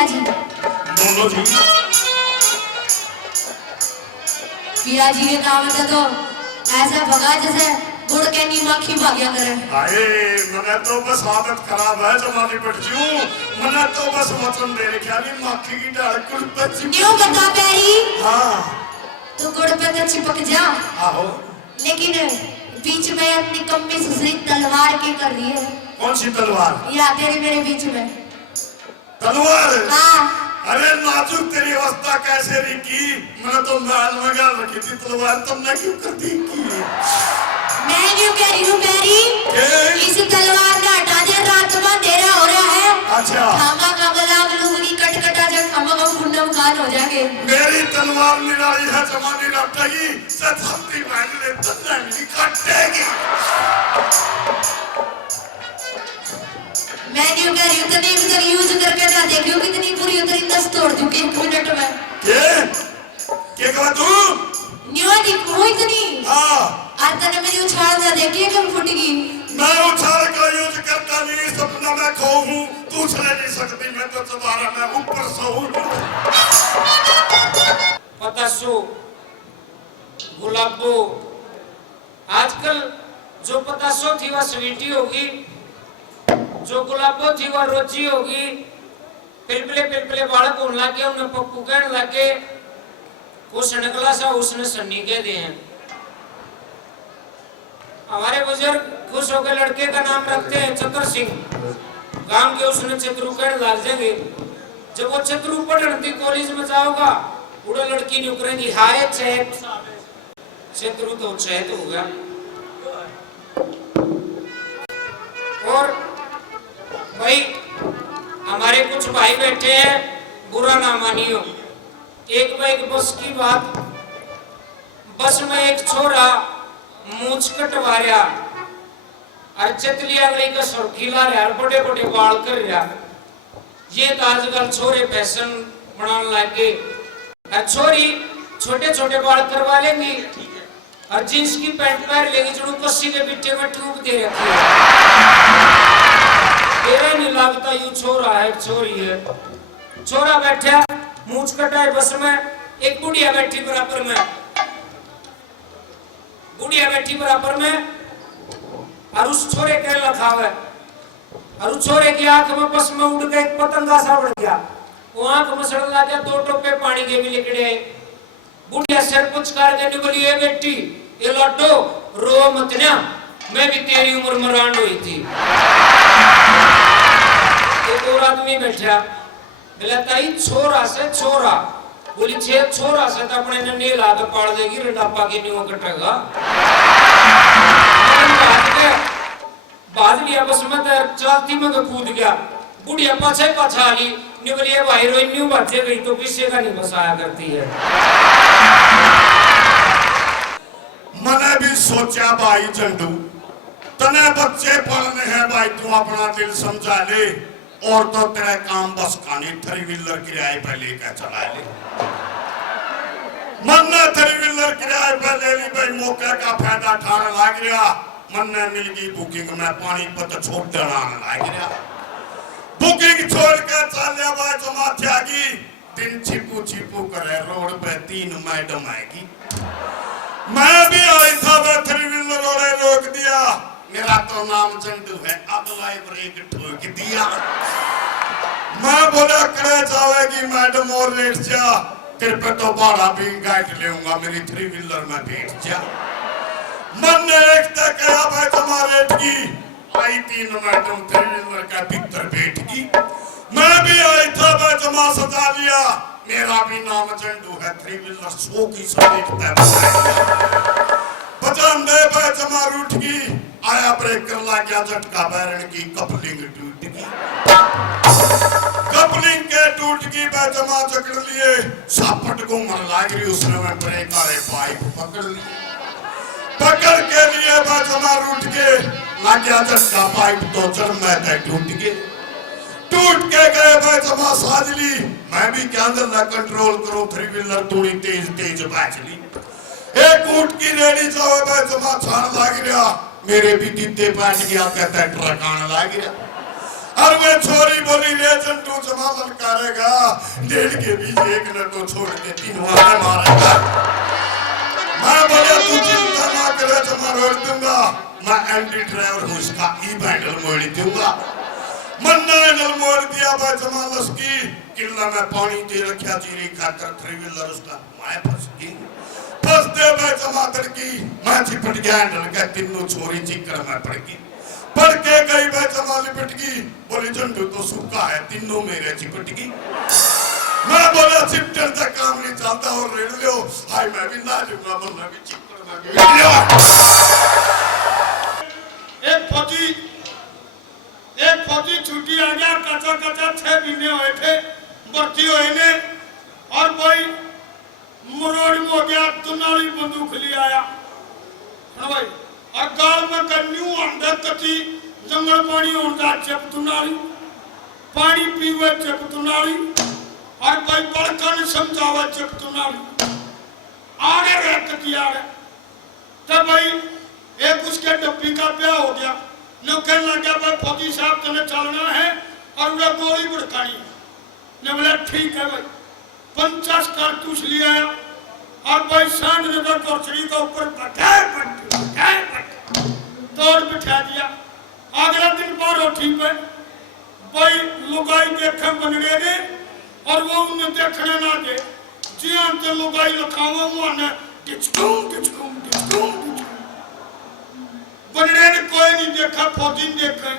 पिया जी। बोलो जी। पिया जी के नाम से तो ऐसा भगा जैसे गुड़ के नीमखी भाग्या करे। अरे मैंने तो बस आदत खराब है जमानी पट जू। मैंने तो बस वचन दे रखा नहीं मक्खी की डाल गुड़ पे क्यों बता प्यारी? हाँ तो गुड़ पे तो चिपक जा। आहो। लेकिन बीच में अपनी कम्मी सुसरी तलवार की कर रही है। कौन सी तलवार? या तेरे मेरे बीच में तलवार? हाँ। अरे नाजुक तेरी अवस्था कैसे रही की? मैंने तो महल में गाल रखी थी तलवार, तुमने क्यों कर दी की? मैं क्यों कह रही हूँ प्यारी? इस तलवार का हटा दे, रात में अंधेरा हो रहा है। अच्छा। खामा का गलाब लूंगी कटकटा जा खामा का कुंडम कान हो जाएंगे। मेरी तलवार निराली है जमानी लौटेगी सत्संगी मांगने तन्ने नहीं कटेगी। मैं क्यों कह रही हूँ तने एक तक यूज करके ना देखियो कितनी पूरी उतरी दस तोड़ दूंगी 1 मिनट में। क्या कहा तू? न्यू दी कोई इतनी। हाँ। आज तने मेरी उछाल ना देखिए कब फुटेगी। मैं उछाल का यूज करता नहीं, सपना मैं खो हूँ, तू चले नहीं सकती, मैं तो तुम्हारा मैं ऊपर सो हूँ। पतासो, गुलाबो, आजकल जो पतासो थी वह स्वीटी होगी, जो गुलाबो थी वह रोजी होगी, पिलपिले पिलपिले बालक होने लगे, उन्हें पप्पू कहने लगे, कुछ निकला सा उसने सन्नी कह दिए हैं। हमारे बुजुर्ग खुश होकर लड़के का नाम रखते हैं चतुर सिंह, गांव के उसने चतुरु कहने लग जाएंगे। जब वो चतुरु पढ़ने थी कॉलेज में जाओगा, उड़ा लड़की नहीं करेंगी हाय चैत, चतुरु तो चैत हो गया। और भाई हमारे कुछ भाई बैठे हैं, बुरा ना मानियो। एक बार एक बस की बात, बस में एक छोरा मूंछ कटवा रहा और चतलिया गई का सुर्खीला रहा, बड़े बड़े बाल कर रहा। ये तो आजकल छोरे फैशन बनाने लगे, छोरी छोटे छोटे बाल करवा लेंगी और जींस की पैंट पहन लेगी जो कस्सी के बिट्टे में ट्यूब दे रखी है। तेरा नहीं लगता यू छोरा है छोरी है। छोरा बैठा मूंछ कटाए बस में, एक बुढ़िया बैठी बराबर में, बुढ़िया बैठी बराबर में और उस छोरे के लखाव है और उस छोरे की आंख में बस में उड़ गया पतंगा सा उड़ गया। वो आंख में सड़ लग गया, 2 टोपे पानी के भी निकले। बुढ़िया सिर कुछ करके बोली ये बेटी ये लड्डो रो मत ना, मैं भी तेरी उम्र में रांड हुई थी। एक और आदमी बैठा, बोला ताई छोरा से छोरा, बोली छे छोरा से तो अपने ने नील हाथ पाड़ देगी, रंडापा की न्यू कटेगा। बाज लिया बस में तो चलती में कूद गया, बुढ़िया पाछे पाछा ली, न्यू बोली ये भाई रोई न्यू बाजे गई तो किसी का नहीं बसाया करती है। मैंने भी सोचा भाई चंदू, तने बच्चे पढ़ने हैं भाई, तू अपना दिल समझा ले, और तो तेरा काम बस खानी 3 व्हीलर किराए पे लेकर चला ले। मन ने 3 व्हीलर किराए पे ले ली भाई, मौके का फायदा उठाने लग गया। मन ने मिल गई बुकिंग में, पानीपत छोड़ देना लग गया। बुकिंग छोड़ के चलिया भाई जमा त्यागी, दिन छिपू छिपू करे रोड पे 3 मैडम आएगी। मैं भी आई था, 3 व्हीलर रोड़े रोक दिया, मेरा तो नाम चंदू है, अगला ब्रेक ठोक दिया। मैं बोला करे जाएगी मैडम और लेट जा, तेरे पे तो भाड़ा भी गाइड लेऊंगा, मेरी 3 व्हीलर में बैठ जा। मन ने एक तक कहा भाई जमा रेट की, आई 3 मैडम 3 व्हीलर का भीतर बैठ गई। मैं भी आई था भाई जमा सजा लिया, मेरा भी नाम चंदू है, 3 व्हीलर 100 की सदेखता बचन दे भाई जमा रूठ गई, आया ब्रेक कर ला गया झटका, बैरन की कपलिंग टूट गई। कपलिंग के टूट गई, जमा चकड़ लिए, सापट घूमने लग रही, उसने मैं ब्रेक आए पाइप पकड़ ली, पकड़ के लिए जमा रूठ के लग गया झटका, पाइप तो चढ़ में टूट गए। टूट के गए जमा साजली, मैं भी क्या अंदर कंट्रोल करो, 3 व्हीलर थोड़ी तेज तेज बैच ली। एक ऊंट की रेडी जाओ जमा छान लग गया, मेरे भी दीदे बैठ गया, कहता ट्रक आने लग गया। और मैं छोरी बोली रे चंटू जमा ललकारेगा, डेढ़ के बीच एक ने तो छोड़ के तीनों ने मारेगा। मैं बोला तू चिंता ना करे, जमा रोक दूंगा, मैं एंटी ड्राइवर हूँ, इसका ई बैंडल मोड़ दूंगा। मन्ना हैंडल मोड़ दिया भाई जमा लस्की, किला में पानी दे रखा जीरी खाकर थ्री व्हीलर उसका मैं फंस गई। फंस दे भाई जमा तड़की, मैं चिपट गया हैंडल का, तीनों छोरी चिकर में पड़ गई। पढ़ के गई भाई जमा लिपट गई, बोली झंडू तो सूखा है, तीनों मेरे चिपट गई। मैं बोला चिपटन से काम नहीं चलता और रेड़ लो, हाय मैं भी ना लूंगा, मन्ना भी चिपट में गया। एक फौजी छुट्टी आ गया, कच्चा 6 महीने हुए थे भर्ती हुए ने, और भाई मरोड़ में हो गया, तुनाली बंदूक ले आया भाई, और गाल में कन्यू अंदर कती जंगल पानी होता चप तुनाली, पानी पीवे चप तुनाली, और भाई बड़का ने समझावा चप तुनाली, आगे रह कती आगे। तब भाई एक उसके डब्बी का ब्याह हो गया, न कहने लगा भाई फौजी साहब तुम्हें चलना है और उन्हें गोली भड़कानी है। ने बोला ठीक है भाई, 50 कारतूस ले आया, और भाई सांड नगर कोचड़ी का ऊपर तोड़ बिठा दिया। अगला दिन बारोठी पे भाई लुगाई देखे बनने ने, और वो उन्हें देखने ना दे, जी अंत लुगाई लखावा हुआ ने टिचकूम टिचकूम टिचकूम टिचकूम, बनने ने कोई नहीं देखा, फौजी ने देखा,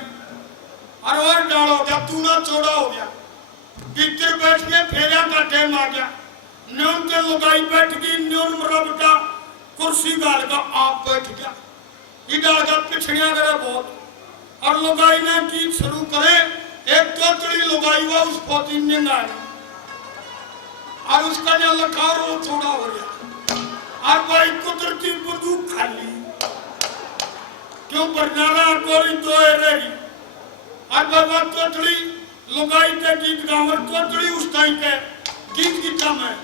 और डाल हो गया, तूना चौड़ा हो गया, भीतर बैठ के फेरा का टाइम आ गया, न्यून के लुगाई बैठ गई, न्यून मरबटा कुर्सी गाल का आप बैठ गया, इधर का पिछड़िया करे बहुत, और लुगाई ने गीत शुरू करे, एक तोतड़ी लुगाई हुआ उस फौजी ने गाया, और उसका जो लखार वो थोड़ा हो गया, और भाई कुदरती बंदूक खाली, क्यों बरनारा गोली तो रही, और बाबा तोतड़ी लुगाई के गीत गावर, तोतड़ी उस टाइम के गीत गीता में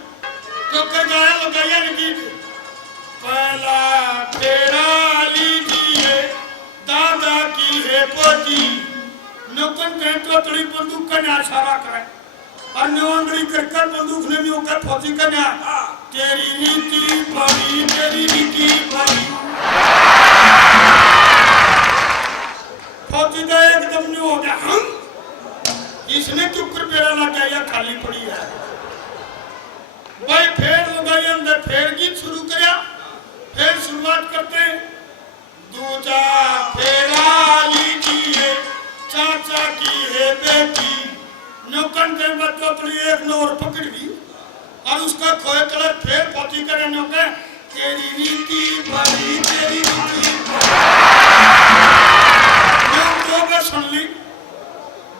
तो कर गाया लुगाइया ने गीत, पहला फेरा लीजिए दादा की है पोती, नौकन के तोतड़ी बंदूक का इशारा करे, और नौंगड़ी कर बंदूक ने भी होकर फौजी का ना, तेरी नीति बड़ी, तेरी नीति बड़ी, फौजी का एकदम नहीं हो गया, हम इसने चुप कर पेड़ा लग गया, खाली पड़ी है भाई। फिर लगाई अंदर, फिर गीत शुरू किया, फिर शुरुआत करते, दूजा फेरा लीजिए चाचा की है बेटी, नौकन के बच्चों तो एक नौर पकड़ ली, और उसका खोए कलर फिर फौजी करे नौके, तेरी रीति बड़ी, तेरी रीति दो बार सुन ली,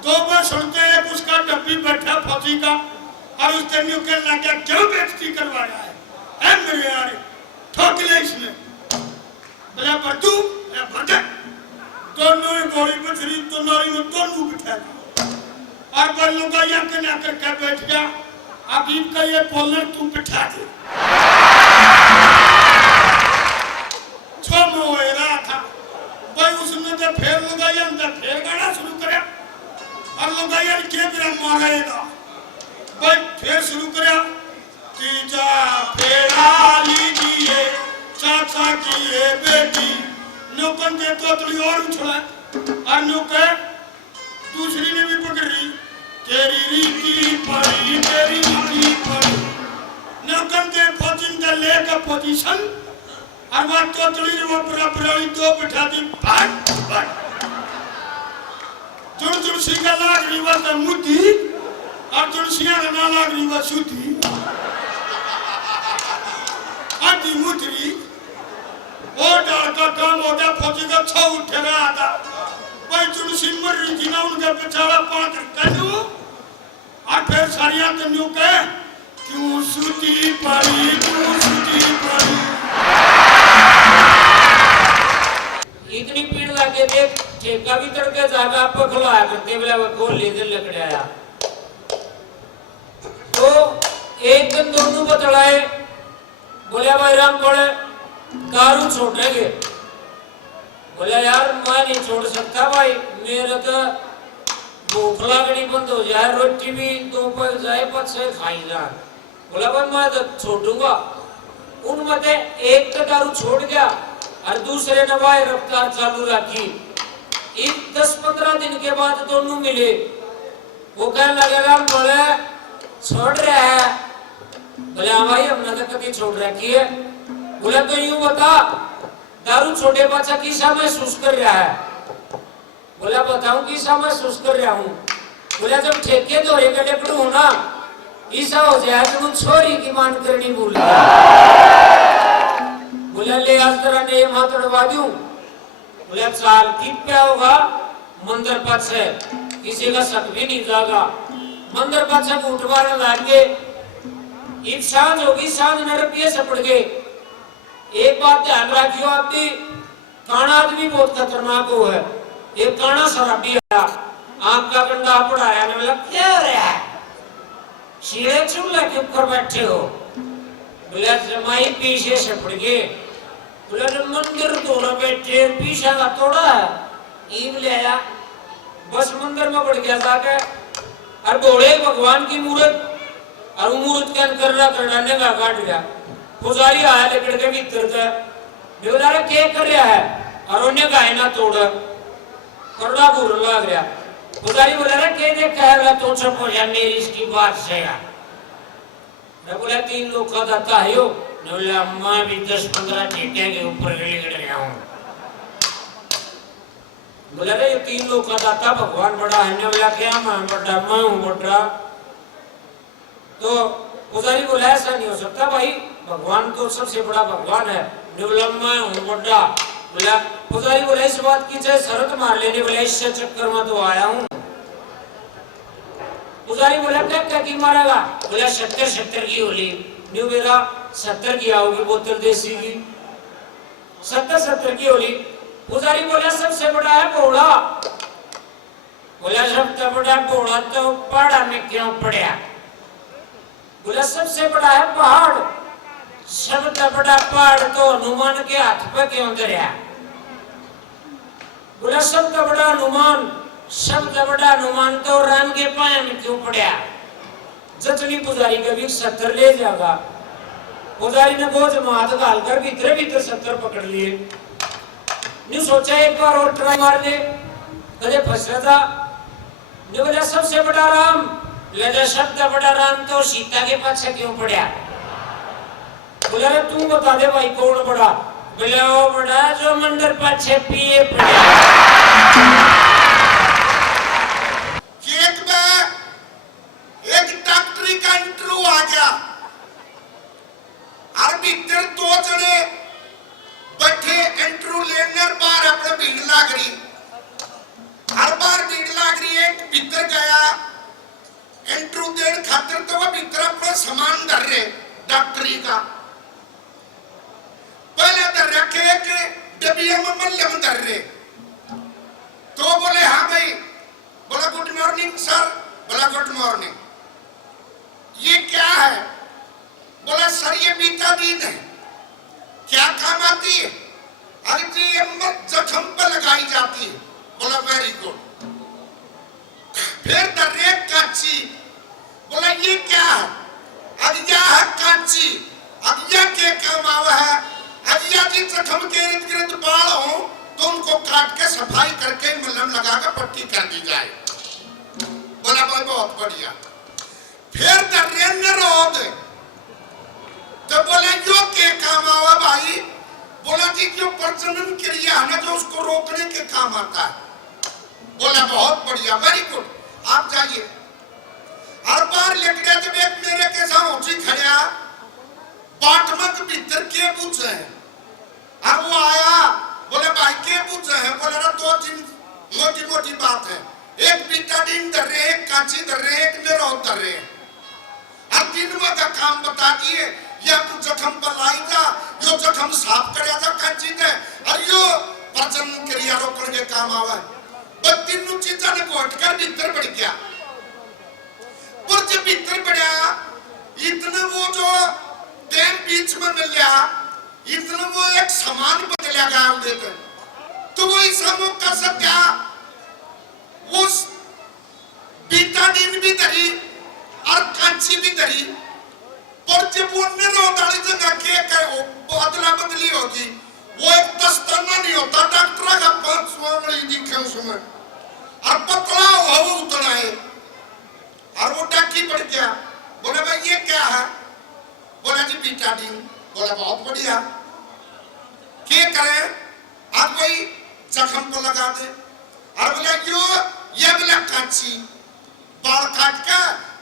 दो बार सुनते एक उसका डब्बी बैठा फौजी का, और उसने न्यू कहने लगा क्यों बेइज्जती करवाया है मेरे यार, ठोक ले इसने, बोला पर तू भटक, दोनों ही गोली बचरी, दोनों ही दोनों बिठा दिया, और पर लुगाइया के ना करके बैठ गया, अबीब का ये बोलर तू बिठा दे, छो हो रहा था भाई, उसने तो फिर लुगाइया अंदर फिर गाना शुरू करा, और लुगाइया ने क्या मेरा मारेगा भाई, फिर शुरू करा, तीजा फेरा लीजिए चाचा की है बेटी, नौकन के तोतली और उछला, और नौके दूसरी ने भी पकड़ ली, तेरी रीति पड़ी, तेरी रीति पड़ी, नौकन के फौजी का लेकर पोजीशन, और वह तोतली ने वो बराबर वाली दो बिठा दी, फट फट, जुड़ सीखा लाग रही वह मुद्दी, और तुलसियां का ना लाग रही वह सूती, आधी मुद्री, वो डाल का काम हो गया, फौजी का छो उठे रहा था, भाई तुलसी मर रही थी ना, उनका बेचारा 5 कन्नू, और फिर सारियां कन्नू के, क्यों सूती पड़ी, क्यों सूती पड़ी, इतनी पीड़ लगे देख, ठेका भी तड़के जागा आप खुलाया करते, बोला वो खोल ले दे लकड़े आया, तो एक दिन दोनों बतलाए, बोले भाई राम बोले दारू छोड़ेंगे, बोले यार मैं नहीं छोड़ सकता भाई, मेरे तो भूख लागनी बंद हो जाए, रोटी भी 2 पक जाए, पछे खाई जा। बोला भाई मैं तो छोड़ूंगा। उनमें से एक तो दारू छोड़ गया और दूसरे ने वही रफ्तार चालू रखी। 10-15 दिन के बाद दोनों मिले। वो कहने लगेगा बोले छोड़ रहा है। बोले हाँ भाई हमने तो कभी छोड़ रखी है। बोले तो यूं बता दारू छोड़े पाछा किसा महसूस कर रहा है। बोला बताऊं किसा महसूस कर रहा हूँ। बोला जब ठेके दोरे के डेकड़ू हो ना ईसा हो जाए तो छोरी की मान करनी भूल गया। बोला ले आज तरह ने मां तोड़वा दूं। बोला चाल की क्या होगा मंदिर पाछे किसी का शक भी नहीं जागा। मंदिर पाछे को उठवाने लागे एक सांझ होगी, सांझ न रुपये से पड़ गए। एक बात ध्यान रखियो आप भी, काना आदमी बहुत खतरनाक हो है। एक काना शराबी आया, आंख का गंदा पढ़ाया ने बोला क्या हो रहा है, शीरे चूल्हे के ऊपर बैठे हो। बोला जमाई पीछे से पड़ गए। बोला मंदिर तोड़ा बैठे पीछा का तोड़ा है ईब ले आया। बस मंदिर में पड़ गया जाके और बोले भगवान की मूर्त और मूर्त के अंदर करने का काट गया। पुजारी आया लेकर के भीतर का बोला क्या कर रहा है और उन्हें गाय ना तोड़ करड़ा गुर लग गया। पुजारी बोला रे क्या देखा है तो चुप हो जा मेरी इसकी बात से यार। बोला 3 लोग का दाता है यो। बोला मैं भी 10-15 ठेके के ऊपर गिड़ रहा हूँ। बोला रे 3 लोग का दाता भगवान बड़ा है। बोला क्या मैं बड़ा मैं हूँ बड़ा। तो पुजारी बोला ऐसा नहीं हो सकता भाई, भगवान तो सबसे बड़ा भगवान है। बोला मैं हूँ बड़ा। बोला पुजारी बोला इस बात की चाहे शरत मार लेने। बोला इससे चक्कर में तो आया हूँ। पुजारी बोला क्या क्या की मारेगा। बोला 70 की होली न्यू मेरा 70 की आओगी बोतल देसी की 70 की होली। पुजारी बोला सबसे बड़ा है घोड़ा। बोला सबसे बड़ा घोड़ा तो पहाड़ में क्यों पड़ा। बोला सबसे बड़ा है पहाड़। सबसे बड़ा पहाड़ तो हनुमान के हाथ पे क्यों धरा। बोला सबसे बड़ा हनुमान, सबसे बड़ा हनुमान तो राम के पाए में क्यों पड़ा। जतनी पुजारी का भी 70 ले जाएगा। पुजारी ने बोझ माथ डालकर भीतर 70 पकड़ लिए। नहीं सोचा एक बार और ट्राई मार ले कदे फंसा था। नहीं बोला सबसे बड़ा राम। बोला सबसे बड़ा राम तो सीता के पाछे क्यों पड़ा। बोला तू बता दे भाई कौन बड़ा। बोला वो बड़ा जो मंदिर पाछे पिए पड़ा। केक में एक डॉक्टरी का इंटरव्यू आ गया और भीतर 2 जने बैठे इंटरव्यू लेने बाहर अपने भीड़ लाग रही। हर बार भीड़ लाग रही है। भीतर गया इंटरव्यू देने खातिर तो वह भीतर अपना सामान धर रहे डॉक्टरी का। पहले धर रखे कि डबिया में मल्लम धर रहे। तो बोले हाँ भाई। बोला गुड मॉर्निंग सर। बोला गुड मॉर्निंग। ये क्या है। बोला सर ये बीटाडीन है। क्या काम आती है। अरे जी ये जख्म पर लगाई जाती है। बोला वेरी गुड। फिर दर्रे कांची। बोला ये क्या है। अगिया है कांची। अगिया के काम आवा है। अगिया जी जख्म के इर्द गिर्द बाल हो तो उनको काट के सफाई करके मलहम लगाकर पट्टी कर दी जाए। बोला भाई बहुत बढ़िया। फिर दर्रे न रोद। तो बोले यो के काम आवा भाई। बोला जी जो प्रजनन क्रिया है ना जो उसको रोकने के काम आता है। बोला बहुत बढ़िया वेरी गुड आप जाइए। हर बार लेकर जब एक मेरे के साथ उठी खड़ा बाटमक भीतर के पूछे हैं। अब वो आया बोले भाई के पूछे हैं। बोले ना 2 मोटी बात है। एक बीटाडीन धर रहे, एक कांची धर रहे, एक निरोध धर रहे। अब 3 का काम बता दिए। या तू जख्म पर लाई जा, यो जख्म साफ कर जा कांची ने और यो प्रजनन क्रिया रोकने के काम आवा। बस 3 चीज़ों ने घोट कर भीतर बढ़ गया। और जब भीतर बढ़ा इतना वो जो टाइम बीच में मिल गया इतना वो एक सामान बदला गया उधर। तो वो ऐसा वो कर सकता उस बीटाडीन भी धरी और कांची भी धरी पर जब वो निरोधारी जगह के वो अदला बदली होगी वो एक दस्ताना नहीं होता डॉक्टर का 5 वांगड़ी दिखे उसमें और पतला हुआ वो उतना है और वो डाकी पड़ गया बोले भाई ये क्या है बोला जी बीटाडीन बोला बहुत बढ़िया क्या करें आप कोई जख्म को लगा दे और बोला क्यों ये बोला कांची बाल काट का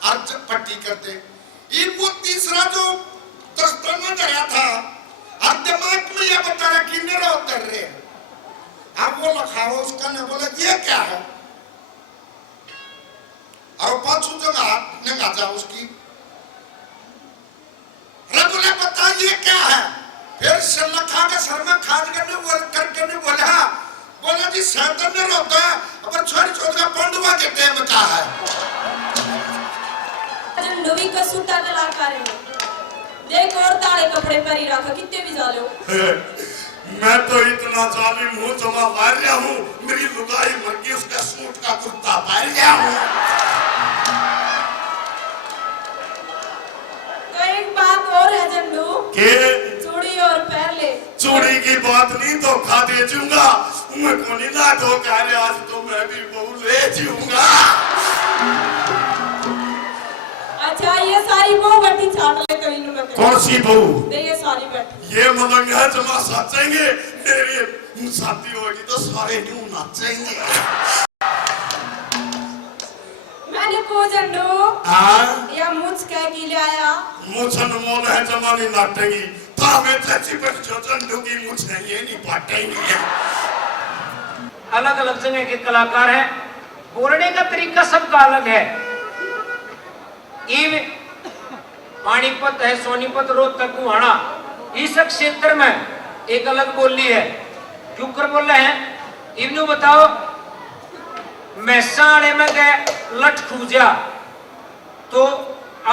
और पट्टी कर दे ये वो तीसरा जो दस्ताना धरा था और दिमाग में ये बता रहा कि मेरा उतर रहे अब वो लखाओ उसका ने बोला ये क्या है और पांचों जगह नंगा जा उसकी बोले बता ये क्या है फिर सर लखा के सर में खाज करने बोल करके ने बोला बोला जी सैंतर ने रोता है पर छोरी छोरी का पंडुआ के टाइम का है नवी का सूटा कलाकार है देख और ताले कपड़े पर ही रखा कितने भी जालो मैं तो इतना जालिम हूँ जमा मार रहा हूँ मेरी लुगाई मर गई उसका सूट का कुर्ता पहन गया हूँ तो एक बात और है जंडू के चूड़ी और पैर ले चूड़ी की बात नहीं तो खा दे जूंगा मैं को नहीं ना तो कह रहे आज तो मैं भी बहु ले जूंगा अच्छा ये सारी बहू बैठी छाट ले तो इन्होंने कौन सी बहू दे ये सारी बैठी ये मलंग है जमा साचेंगे मेरी शादी होगी तो सारे न्यू नाचेंगे मैंने को जंडू हाँ या मुझ कह की ले आया मुझन मोल है जमानी नाटेगी था मैं चाची पर जो जंडू की मुझे ये नहीं पाटेंगे अलग अलग जगह के कलाकार हैं बोलने का तरीका सबका अलग है पानीपत है सोनीपत रोहतक गुहाना इस क्षेत्र में एक अलग बोली है क्यों कर बोल रहे हैं इवनु बताओ मैसाणे में गए लठ खूजा तो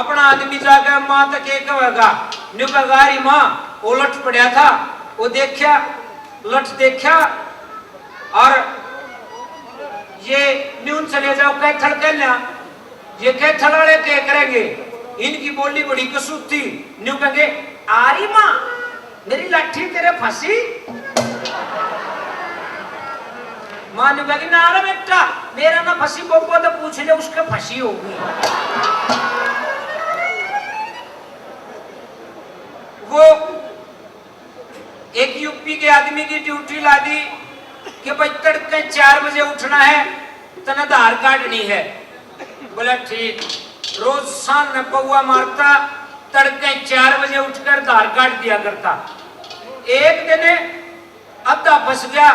अपना आदमी जाकर मां तक एक होगा निगारी मां वो लठ पड़ा था वो देखा लठ देखा और ये न्यून चले जाओ कैथल कहना ये कैथल वाले क्या करेंगे इनकी बोली बड़ी कसूत थी न्यू कहेंगे आरी मां मेरी लाठी तेरे फंसी मां ने कहा ना रे बेटा मेरा ना फंसी बोको तो पूछ ले उसके फंसी होगी वो एक यूपी के आदमी की ड्यूटी ला दी कि भाई तड़के 4 बजे उठना है तना आधार कार्ड नहीं है बोला ठीक रोज शाम में पौआ मारता तड़के 4 बजे उठकर आधार कार्ड दिया करता एक दिन अद्धा फंस गया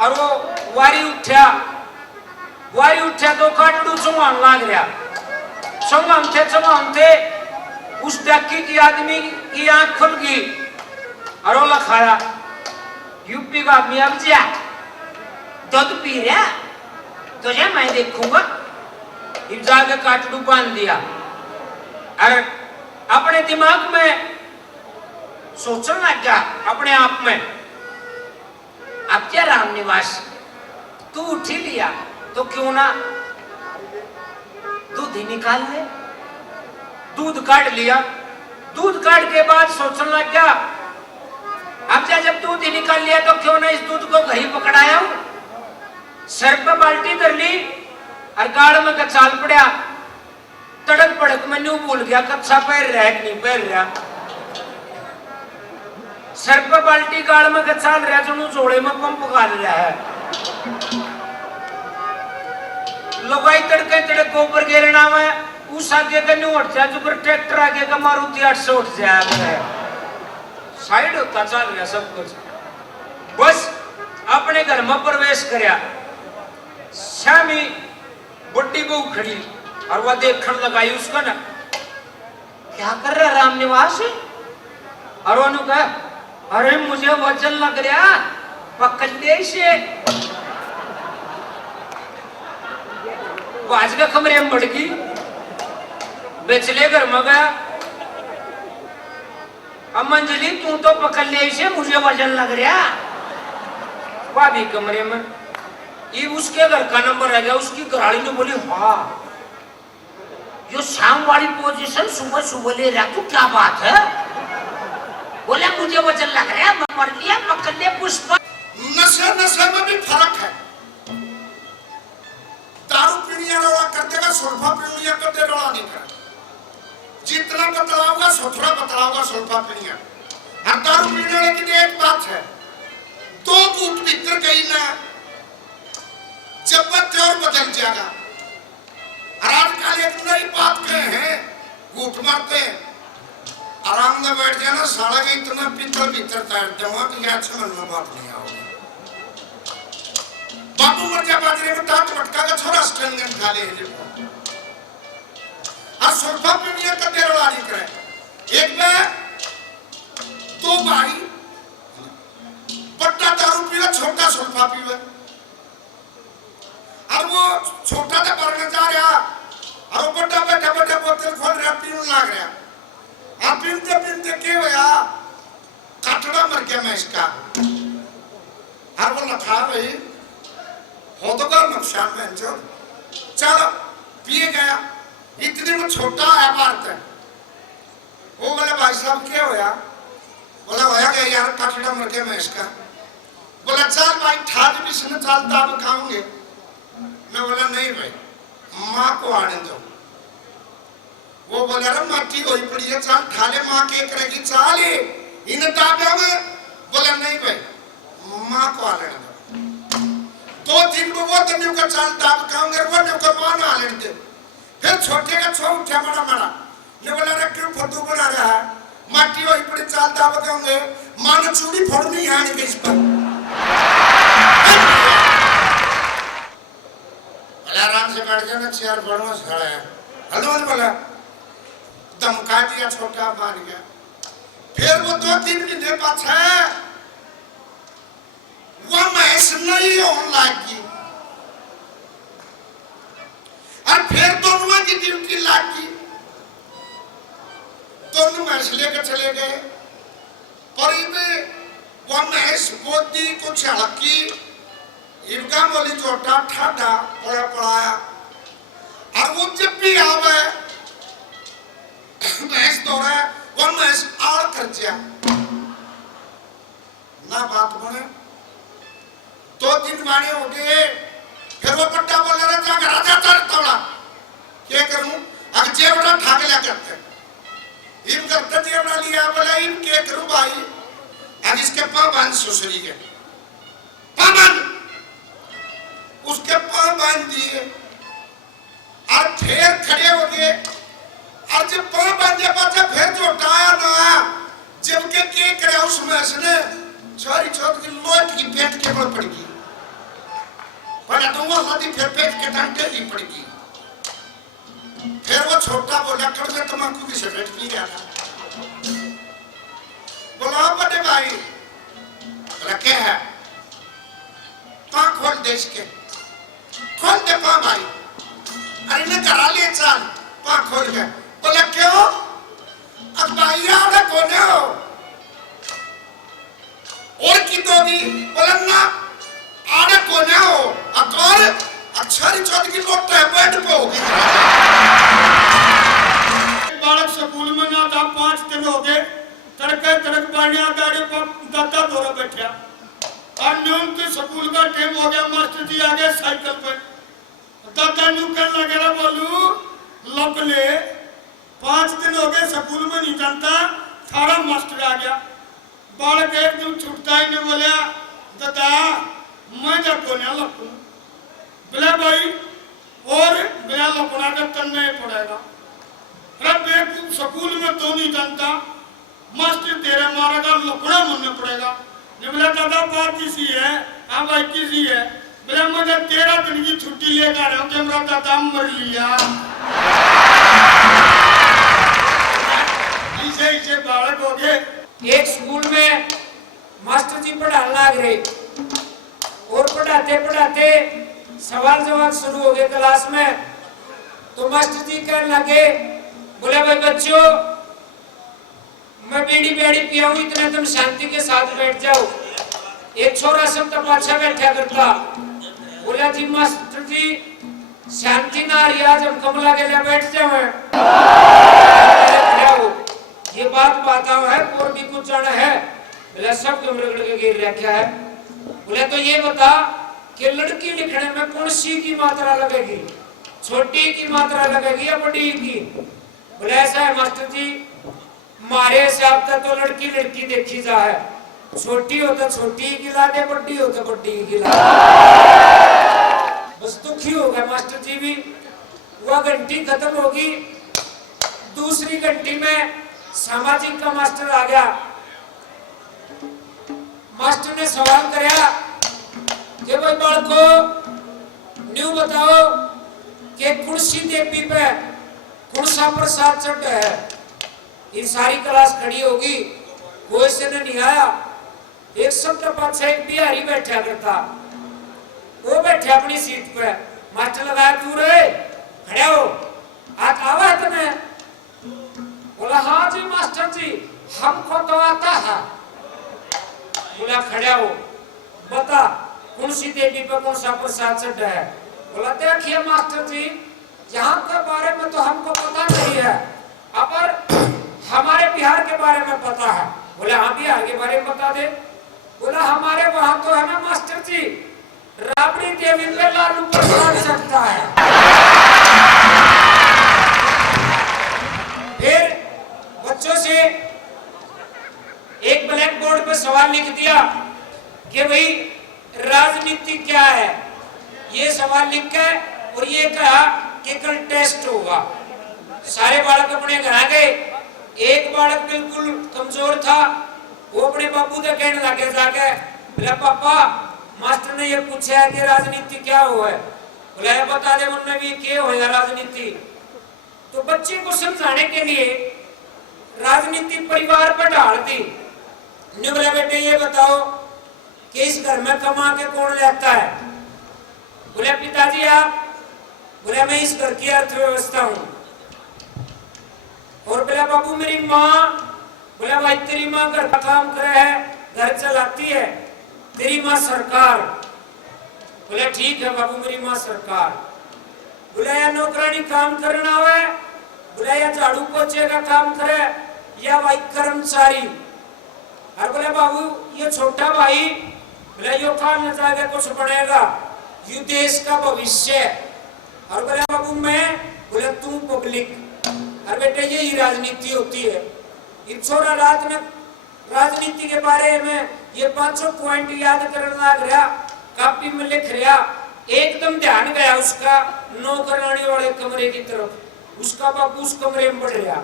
और वो वारी उठा तो काटड़ू चुंगान लाग रहा चुंगानते उस डाकी की आदमी की आंख खुल गई और वो लखाया यूपी का आदमी अब जा दूध पी रहा तुझे मैं देखूंगा जाके काटड़ू बांध दिया और अपने दिमाग में सोचने लग गया अपने आप में अब क्या राम निवास तू उठ ही लिया तो क्यों ना दूध ही निकाल ले दूध काट लिया दूध काट के बाद सोचने लग गया अब जब दूध ही निकाल लिया तो क्यों ना इस दूध को घर ही पकड़ाया हूं सर पे बाल्टी कर ली और गाड़ में कचाल पड़ा तड़क पड़क में न्यू भूल गया कच्चा पैर रहा नहीं पैर रहा सर पे बाल्टी गाड़ में कचाल रहा जो जोड़े में पंप गाल रहा है लोगाई तड़के तड़क ऊपर गिरना में उस आगे का न्यू उठ जाए जो ट्रैक्टर आगे का मारुति 800 उठ जाए साइड होता चल रहा सब कुछ बस अपने घर में प्रवेश करया शामी बुड्ढी बहू खड़ी और वह देखने लगाई उसका ना क्या कर रहा राम निवास और उन्होंने कहा अरे मुझे वजन लग रहा पकड़ ले से आज का कमरे में बढ़ गई बेचले घर में गया अब मंजली तू तो पकड़ ले इसे मुझे वजन लग रहा भाभी कमरे में ये उसके घर का नंबर आ गया। उसकी घरवाली ने बोली हाँ जो शाम वाली पोजीशन सुबह सुबह ले रहा तू, क्या बात है? बोले मुझे वजन लग रहा है, मैं मर लिया, पकड़ ले पुष्पा। नशे नशे में भी फर्क है। दारू पीनिया रोड़ा कर देगा, सुल्फा पीनिया कर दे रोड़ा नहीं कर। जितना बतलाऊंगा सोथरा बतलाऊंगा सुल्फा पीनिया। और दारू पीने वाले की एक बात है, 2 घूंट भीतर गई ना जब बच्चे और बदल जाएगा। और आजकल एक नई बात कहे हैं, घूंट मारते हैं, आराम में बैठ जाना, साला के इतना पीतल भीतर तैर दूंगा कि यार समझ में बात नहीं आओगी। बापू मर जा बाजरे में टाट मटका का छोरा स्टैंड खा ले और सुल्फा पीनिया का देरवाड़ी करे। एक में 2 भाई बट्टा दारू पीवा, छोटा सुल्फा पीवा। और वो छोटा तो भरने जा रहा और वो बट्टा बैठा बैठा बोतल खोल रहा, पीने लग रहा। और पीनते पीनते क्या हुआ, काटड़ा मर गया मैं इसका। और वो लखा भाई हो तो का नुकसान में जो चलो पिए गया। इतने में छोटा आया भारत है। वो बोले भाई साहब क्या होया? बोला होया क्या यार, काटड़ा मर गया मैं इसका। बोला चल भाई ठाज भी सुन चलता अब खाऊंगे। मैं बोला नहीं भाई माँ को आने दो। वो बोला अरे मट्टी कोई पड़ी है, चल ठाले माँ के करेगी चाल इन टापे में। बोला नहीं भाई माँ को आने दो। 2 दिन में वो तन्यू का चाल टाप खाऊंगे, वो न्यू का माँ ना आने दे। फिर छोटे का छो उठा बड़ा बड़ा ने बोला अरे क्यों फतू बना रहा है, मट्टी वही पड़ी चाल टाप खाऊंगे, माँ ने चूड़ी फोड़नी है नहीं इस पर। आराम से बैठ जाना, चेयर बड़वा खड़ा है। हलवान बोला धमका दिया, छोटा मार गया। फिर वो 2-3 महीने बाद है वो मैच नहीं होने लगी और फिर दोनों की ड्यूटी लगी। दोनों मैच लेकर चले गए और इनमें वो मैच बोधी कुछ हल्की इनका बोली छोटा ठाडा पड़ा पड़ाया। और वो जब भी आवे मैच दौड़ा वो मैच आड़ कर जा ना बात बने। 2-3 महीने हो गए। फिर वो पट्टा बोल रहा था राजा चढ़ तोड़ा क्या करूं, अब जेवड़ा ठाक लिया करते इन करते जेवड़ा लिया। बोला इन क्या करूं भाई, अब इसके पाँव बांध सुसरी के पाँव बांध, उसके पाँव बांध दिए और फिर खड़े हो गए। और जब पाँव बांधे पाचा फिर जो उठाया ना जबकि क्या करे उसमें इसने सारी छोट की लोट की पेट के बल पड़ गई। बड़ा दूंगा हाथी फिर पेट के डंडे दी पड़ गई। फिर वो छोटा बोला कर मैं तम्बाकू की सिगरेट पी रहा था। बोला बड़े भाई, बोला क्या है? पाँव खोल दे इसके, खोल दे पाँव भाई। अरे ने करा ले चाल पाँव खोल के। बोला क्यों? अब भाई आधा कोने हो और की दोगी? बोला ना आधा कोने हो अब तो और अच्छा रिचौद की लोट है बेड पे होगी। बालक स्कूल में ना था, 5 दिन हो गए तड़क बाड़िया गाड़ी पर दादा दौरा बैठा और न्यून के स्कूल का टाइम हो गया। मास्टर जी आ गए साइकिल पे। दादा न्यू कहने लगे बोलू लब ले 5 दिन हो गए स्कूल में नहीं जानता, सारा मास्टर आ गया। बालक एक दिन छुटता ही नहीं, बोलिया दादा मैं जब को नहीं लपू। बोला भाई और बिना लपड़ा कर करना ही पड़ेगा। अरे बेवकूफ स्कूल में तो नहीं जानता, मास्टर तेरे मारेगा लपड़ा मनना पड़ेगा। ने बोला दादा बात किसी है? हाँ भाई किसी है। बोला मुझे 13 दिन की छुट्टी लेकर आ रहा हूँ कि मेरा दादा मर लिया। इसे बालक हो गए। एक स्कूल में मास्टर जी पढ़ाने लग रहे और पढ़ाते पढ़ाते सवाल जवाब शुरू हो गए क्लास में। तो मास्टर जी कहने लगे, बोले भाई बच्चों मैं बीड़ी बेड़ी पिया हूं, इतने तुम शांति के साथ बैठ जाओ। एक छोरा सब तो पाछा बैठा करता, बोला जी मास्टर जी शांति ना रही, आज हम कमला के लिए बैठ जाओ। ये बात बताओ है और भी कुछ जाना है? बोला सब रगड़ के गिर रहा क्या है? बोले तो ये बता कि लड़की लिखने में कौन सी की मात्रा लगेगी, छोटी की मात्रा लगेगी या बड़ी की? बोले ऐसा है मास्टर जी, हमारे हिसाब से तो लड़की लड़की देखी जा है, छोटी हो तो छोटी गिला दे, बड़ी हो तो बड़ी गिला। बस दुखी हो गए मास्टर जी भी। वह घंटी खत्म होगी, दूसरी घंटी में सामाजिक का मास्टर आ गया। मास्टर ने सवाल कराया कि भाई बालको न्यू बताओ कि कुर्सी देवी पे कौन सा प्रसाद चढ़ है? ये सारी क्लास खड़ी होगी, कोई से नहीं आया। एक शब्द पाछे एक बिहारी बैठा करता, वो बैठे अपनी सीट पे। मास्टर लगाया तू रे खड़े हो, आज आवा है तुम्हें? बोला हाँ जी मास्टर जी हमको तो आता है। बोला खड़े हो, बता कौन सी देवी पे कौन सा प्रसाद चढ़ है? बोला देखिए मास्टर जी यहाँ के बारे में तो हमको पता नहीं है, पर हमारे बिहार के बारे में पता है। बोले हाँ बिहार के बारे में बता दे। बोला हमारे वहां तो है ना मास्टर जी, राबड़ी देवी पे लालू प्रसाद चढ़ता है। फिर बच्चों से एक ब्लैक बोर्ड पे सवाल लिख दिया कि भाई राजनीति क्या है, ये सवाल लिख के, और ये कहा कि कल टेस्ट होगा। सारे बालक अपने घर आ गए। एक बालक बिल्कुल कमजोर था, वो अपने बापू से कहने लगे जाके, बोला पापा मास्टर ने ये पूछा है कि राजनीति क्या हो है? बोला बता दे मन में भी क्या हो राजनीति। तो बच्चे को समझाने के लिए राजनीति परिवार पर डाल दी। बोला बेटे ये बताओ कि इस घर में कमा के कौन रहता है? बोले पिताजी आप। बोले मैं इस घर की अर्थव्यवस्था हूं। और बोला बाबू मेरी माँ। बोला भाई तेरी माँ घर का काम करे है, घर चलाती है, तेरी माँ सरकार। बोले ठीक है बाबू मेरी माँ सरकार। बोला या नौकरानी काम करना है? बोला या झाड़ू पोछे का काम करे या भाई कर्मचारी? और बोले बाबू ये छोटा भाई, बोला यो काम न जाएगा कुछ बनेगा, यू देश का भविष्य। और बोले बाबू मैं, बोले तू पब्लिक। और बेटे यही राजनीति होती है। एक छोरा रात में राजनीति के बारे में ये 500 पॉइंट याद करने लग रहा, कापी में लिख रहा, एकदम ध्यान गया उसका नौकरानी वाले कमरे की तरफ। उसका बापू उस कमरे में बढ़ रहा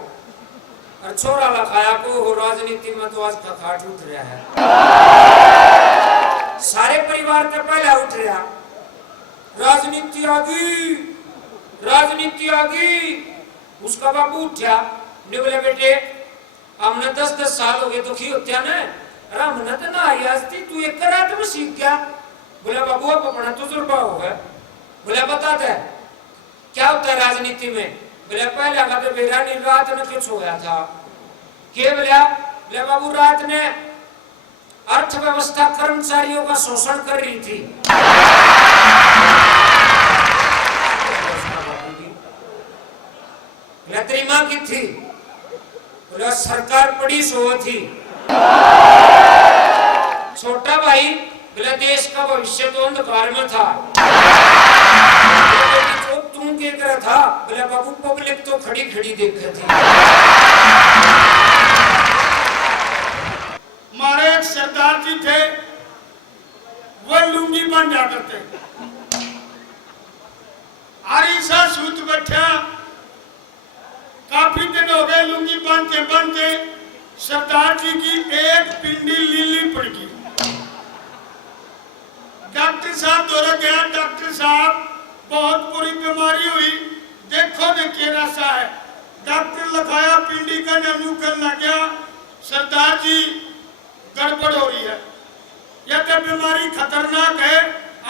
और छोरा लखाया को राजनीति में तो आज खखाट उठ रहा है। सारे परिवार का पहला उठ रहा, राजनीति आ गई, राजनीति आ गई। उसका बापू उठा, बोले बेटे हमने 10-10 साल हो गए दुखी होते हैं ना, अरे हमने तो ना आई आज थी, तू एक रात में सीख गया। बोला बाबू अब अपना तजुर्बा होगा। बोला बता दे क्या होता है राजनीति में? बोले पहले का तो मेरा नहीं, रात में कुछ हो गया था। क्या बोला? बोले बाबू रात में अर्थव्यवस्था कर्मचारियों का शोषण कर रही थी। तेरी माँ की थी? बोला सरकार बड़ी सो थी। छोटा भाई? बोला देश का भविष्य तो अंधकार में था। तो तुम क्या कर रहा था? बोला बाबू पब्लिक तो खड़ी खड़ी देख रही थी। हमारे एक सरदार जी थे, वो लुंगी बन जा करते, आरिसा सूत बैठा, काफी दिन हो गए लुंगी बांधते बांधते सरदार जी की एक पिंडी लीली पड़ गई। डॉक्टर साहब दौरा गया, डॉक्टर साहब बहुत बुरी बीमारी हुई, देखो ने केरा सा है। डॉक्टर लगाया पिंडी का नमू करने लगा, सरदार जी गड़बड़ हो रही है, यह तो बीमारी खतरनाक है,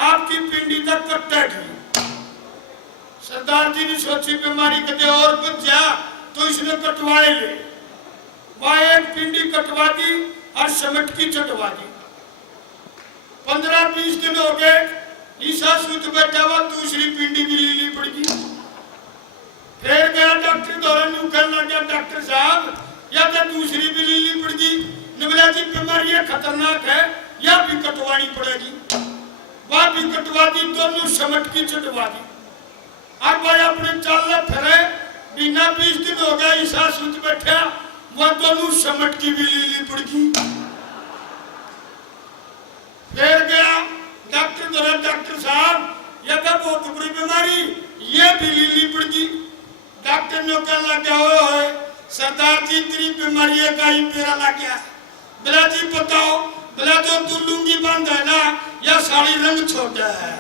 आपकी पिंडी तक कटेगी। सरदार जी ने सोची बीमारी कदे और बच जा तो इसने कटवाए ले। वह एक पिंडी कटवा दी और सिमट की चटवा दी। 15-20 दिन हो गए, ईसा सुत बैठा हुआ दूसरी पिंडी भी लीली पड़ गई। फिर गया डॉक्टर दौरे न्यू कहने लग गया डॉक्टर साहब या तो दूसरी भी लीली पड़ गई, निबला जी बीमारी खतरनाक है या भी कटवानी पड़ेगी। वह भी कटवा दी, दोनों समट की चटवा दी। अब भाई अपने चल फिरे बिना 20 दिन हो गया ईसा सुत बैठा, वह दोनों समट की भी लीली पड़ गई। फिर गया डॉक्टर दौरे डॉक्टर साहब यह तो बहुत बुरी बीमारी, ये भी लीली पड़ गई। डॉक्टर ने कहने लग गया ओए सरदार जी तेरी बीमारी का ही पेरा लग गया। बोला जी बताओ, बोला तो तू लुंगी बंद है ना या साड़ी रंग छोटा है।